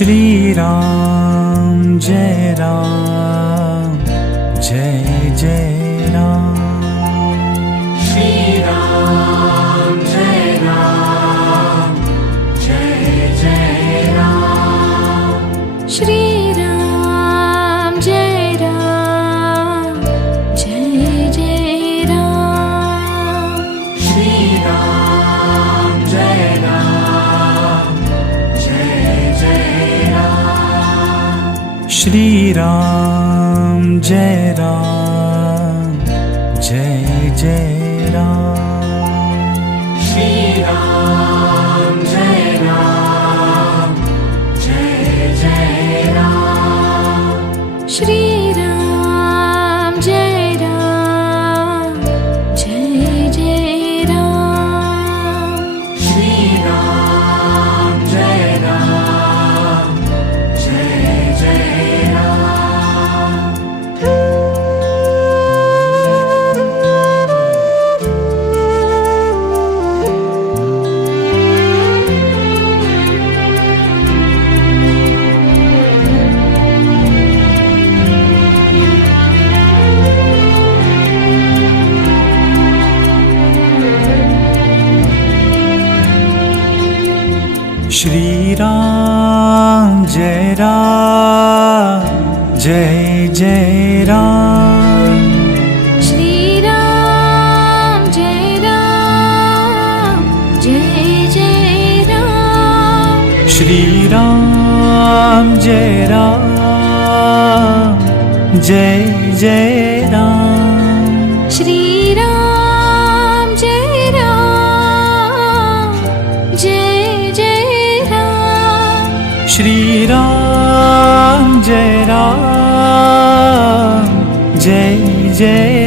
Shri Ram Jai Ram Jai Jai Ram. Shri Ram Jai Ram Jai Jai Ram. Shri Ram Jai Ram Jai Jai Ram. Shri Ram Jai Ram Jai Jai Ram. Shri Ram Jai Ram Jai Jai Ram. Shri Ram Jai Ram Jai Jai Ram. Shri Ram Jai Ram Jai Jai Ram. Shri Ram Jai Ram Jai Jai Ram. Shri Ram Jai Ram Jai Jai Ram. Shri Ram Jai Ram Jai Jai Ram. Shri Ram Jai Ram Jai Jai Ram. Shri Ram Jai Ram Jai Jai Ram. Shri Ram Jai Ram Jai Jai